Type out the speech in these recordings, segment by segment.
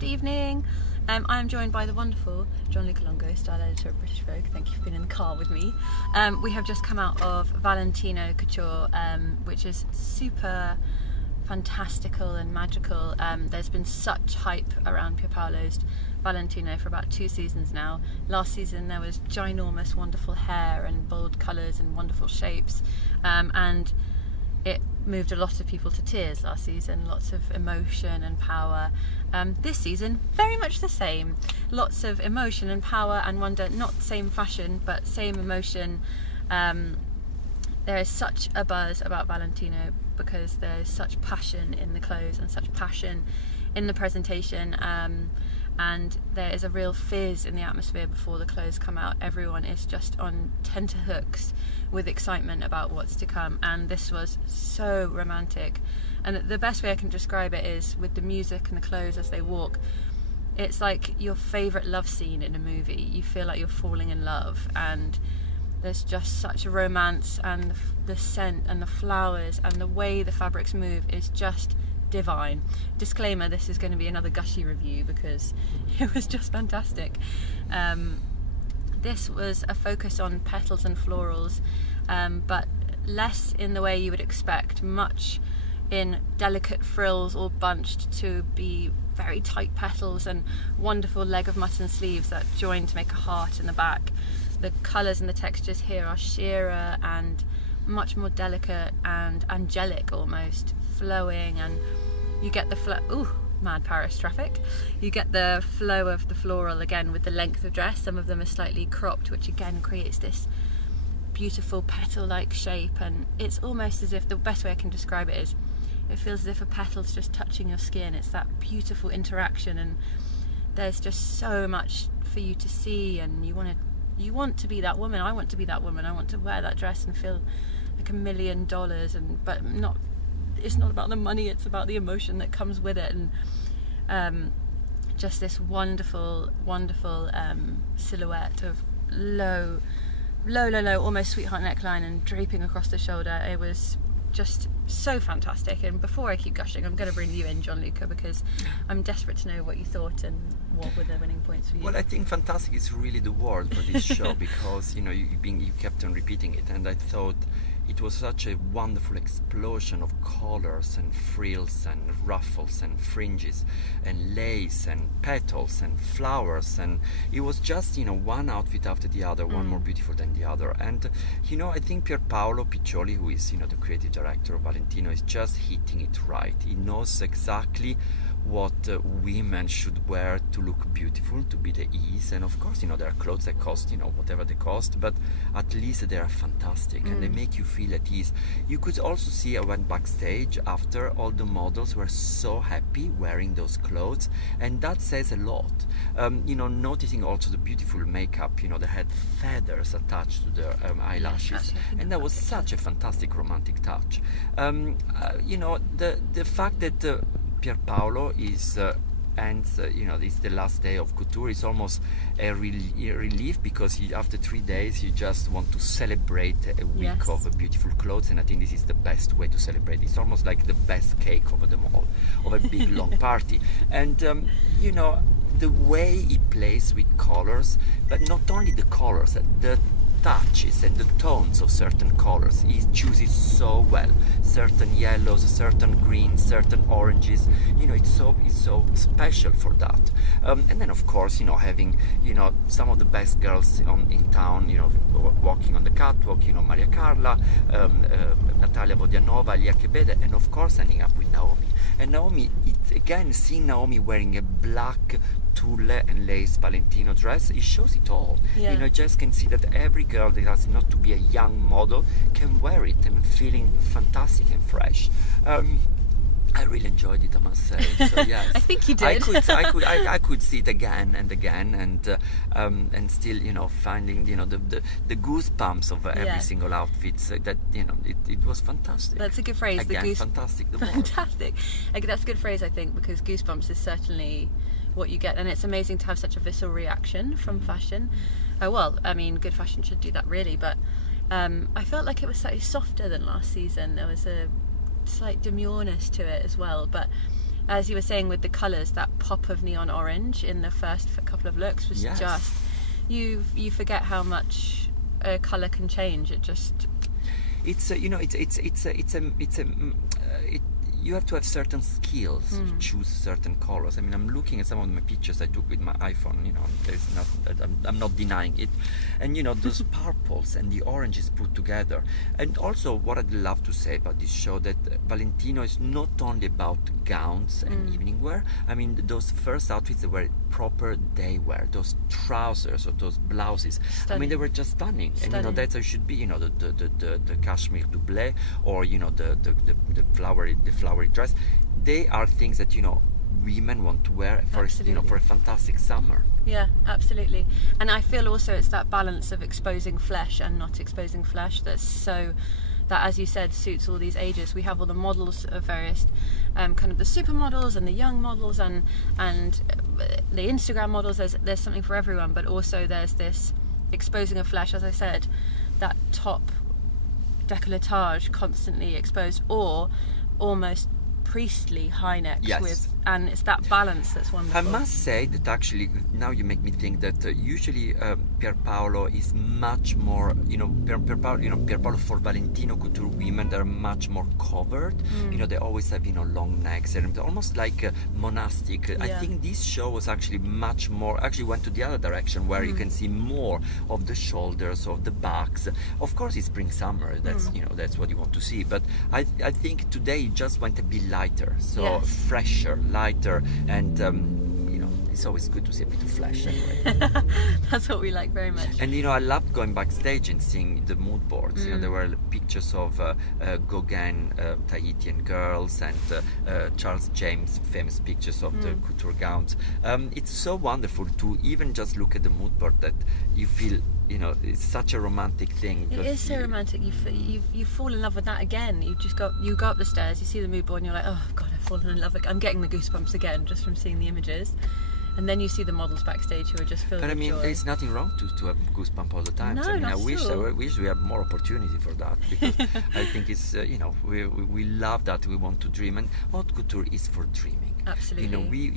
Good evening. I'm joined by the wonderful Gianluca Longo, style editor of British Vogue. Thank you for being in the car with me. We have just come out of Valentino Couture, which is super fantastical and magical. There's been such hype around Pierpaolo's Valentino for about 2 seasons now. Last season there was ginormous, wonderful hair and bold colours and wonderful shapes, and it moved a lot of people to tears last season. Lots of emotion and power. This season, very much the same. Lots of emotion and power and wonder. Not same fashion, but same emotion. There is such a buzz about Valentino because there is such passion in the clothes and such passion in the presentation. And there is a real fizz in the atmosphere before the clothes come out. Everyone is just on tenterhooks with excitement about what's to come, and this was so romantic. And the best way I can describe it is with the music and the clothes as they walk. It's like your favourite love scene in a movie. You feel like you're falling in love, and there's just such a romance, and the scent and the flowers and the way the fabrics move is just divine. Disclaimer, this is going to be another gushy review because it was just fantastic. This was a focus on petals and florals, but less in the way you would expect, much in delicate frills all bunched to be very tight petals and wonderful leg of mutton sleeves that join to make a heart in the back. The colours and the textures here are sheerer and much more delicate and angelic, almost flowing, and you get the mad Paris traffic. You get the flow of the floral again with the length of dress. Some of them are slightly cropped, which again creates this beautiful petal-like shape, and it's almost as if, the best way I can describe it is, it feels as if a petal's just touching your skin. It's that beautiful interaction, and there's just so much for you to see, and you want to be that woman. I want to be that woman. I want to wear that dress and feel like $1 million, but not. It's not about the money. It's about the emotion that comes with it, and just this wonderful, wonderful silhouette of low, almost sweetheart neckline and draping across the shoulder. It was just so fantastic. And before I keep gushing, I'm going to bring you in, Gianluca, because I'm desperate to know what you thought and what were the winning points for you. Well, I think fantastic is really the word for this show because you kept on repeating it, and I thought it was such a wonderful explosion of colors and frills and ruffles and fringes and lace and petals and flowers, and it was just one outfit after the other, one more beautiful than the other. And I think Pierpaolo Piccioli, who is the creative director of Valentino, is just hitting it right. He knows exactly what women should wear to look beautiful, to be the ease. And of course, there are clothes that cost, whatever they cost, but at least they are fantastic and they make you feel at ease. You could also see, I went backstage after, all the models were so happy wearing those clothes, and that says a lot. Noticing also the beautiful makeup, they had feathers attached to their eyelashes, and that was such a fantastic romantic touch. The fact that Pierpaolo is it's the last day of couture, is almost a relief, because after 3 days you just want to celebrate a week of beautiful clothes, and I think this is the best way to celebrate. It's almost like the best cake over them all, of a big long party. And the way he plays with colors, but not only the colors, the touches and the tones of certain colors. He chooses so well. Certain yellows, certain greens, certain oranges. It's so special for that. And then of course, having some of the best girls in town, walking on the catwalk. Maria Carla, Natalia Vodianova, Lia Kebede, and of course ending up with Naomi. And Naomi, seeing Naomi wearing a black tulle and lace Valentino dress, it shows it all. Just can see that every girl that has not to be a young model can wear it and feeling fantastic and fresh. I really enjoyed it, I must say. So yes, I think you did. I could see it again and again, and still, finding the goosebumps of every single outfit. So that it was fantastic. That's a good phrase. Again, fantastic. The word. Fantastic. That's a good phrase, I think, because goosebumps is certainly what you get, and it's amazing to have such a visceral reaction from fashion. Well, I mean, good fashion should do that, really, but I felt like it was slightly softer than last season. There was a slight demureness to it as well, but as you were saying with the colours, that pop of neon orange in the first couple of looks was just, you forget how much a colour can change. It just, it's you know, you have to have certain skills to choose certain colors. I mean, I'm looking at some of my pictures I took with my iPhone, you know, I'm not denying it. And, you know, those purples and the oranges put together. And also what I'd love to say about this show, that Valentino is not only about gowns and evening wear. I mean, those first outfits, they were proper day wear. Those trousers or those blouses, stunning. I mean, they were just stunning. And, you know, that's how it should be, you know, the cashmere double, or, you know, the flowery dress. They are things that, you know, women want to wear for, you know, for a fantastic summer. Yeah, absolutely. And I feel also it's that balance of exposing flesh and not exposing flesh that, as you said, suits all these ages. We have all the models of various kind of the supermodels and the young models and the Instagram models. There's something for everyone, but also there's this exposing of flesh, as I said, that top décolletage constantly exposed, or almost priestly high necks with, and it's that balance that's wonderful. I must say that actually now you make me think that usually Pierpaolo is much more, you know, Pierpaolo for Valentino Couture women, they're much more covered. You know, they always have, you know, long necks and almost like monastic. I think this show was actually much more, actually went to the other direction, where you can see more of the shoulders, of the backs. Of course it's spring summer, that's you know, that's what you want to see, but I think today it just went a bit lighter, so fresher, lighter, and you know, it's always good to see a bit of flesh anyway. That's what we like very much. And you know, I loved going backstage and seeing the mood boards. You know, there were pictures of Gauguin Tahitian girls and Charles James famous pictures of the couture gowns. It's so wonderful to even just look at the mood board that you feel, you know, it's such a romantic thing. It is so romantic. You fall in love with that again. You go up the stairs, you see the mood board, and you're like, oh God, I've fallen in love again. I'm getting the goosebumps again just from seeing the images. And then you see the models backstage who are just filled with joy. But I mean, there's nothing wrong to have goosebumps all the time. No, I mean, I sure. wish we had more opportunity for that, because I think it's you know, we love that. We want to dream, and haute couture is for dreaming. Absolutely.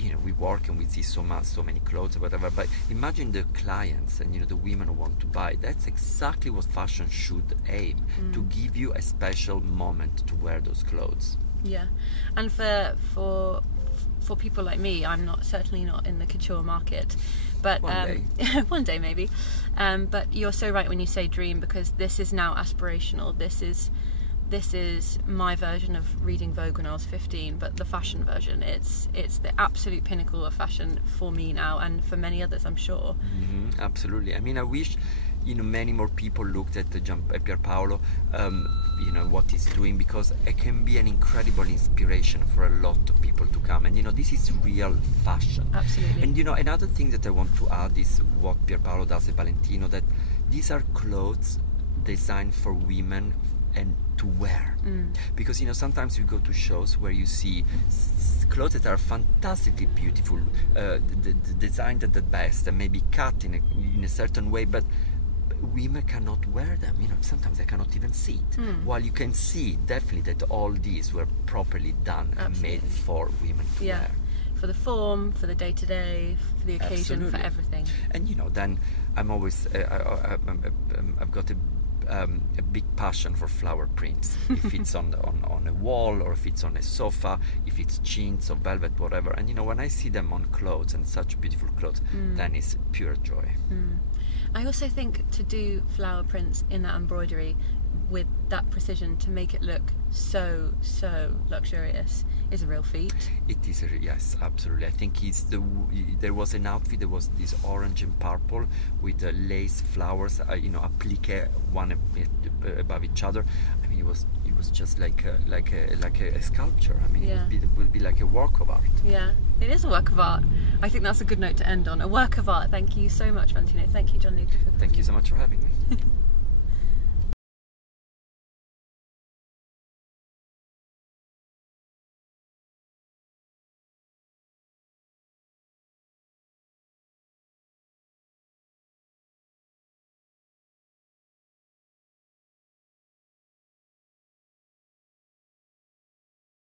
You know, we work and we see so many clothes or whatever. But imagine the clients and, you know, the women who want to buy. That's exactly what fashion should aim to give you a special moment to wear those clothes. Yeah, and for people like me, I'm certainly not in the couture market, but one day maybe. But you're so right when you say dream, because this is now aspirational. This is my version of reading Vogue when I was 15, but the fashion version. It's the absolute pinnacle of fashion for me now, and for many others, I'm sure. Absolutely. I mean, I wish, you know, many more people looked at Pierpaolo, you know, what he's doing, because it can be an incredible inspiration for a lot of people to come. And, you know, this is real fashion. Absolutely. And, you know, another thing that I want to add is what Pierpaolo does at Valentino, that these are clothes designed for women and to wear, because, you know, sometimes you go to shows where you see clothes that are fantastically beautiful, designed at the best, and maybe cut in a certain way, but women cannot wear them. You know, sometimes they cannot even see it. While you can see definitely that all these were properly done and made for women to wear. For the form, for the day-to-day, for the occasion, for everything. And, you know, then I'm always I've got a big passion for flower prints. If it's on a wall, or if it's on a sofa, if it's chintz or velvet, whatever. And, you know, when I see them on clothes, and such beautiful clothes, then it's pure joy. I also think to do flower prints in that embroidery with that precision, to make it look so luxurious, is a real feat. It is, yes, absolutely. I think there was an outfit that was this orange and purple with lace flowers, you know, appliqué one above each other. I mean, it was just like a sculpture. I mean, it would be like a work of art. Yeah, it is a work of art. I think that's a good note to end on. A work of art. Thank you so much, Valentino. Thank you, Gianluca. Thank you so much for having me.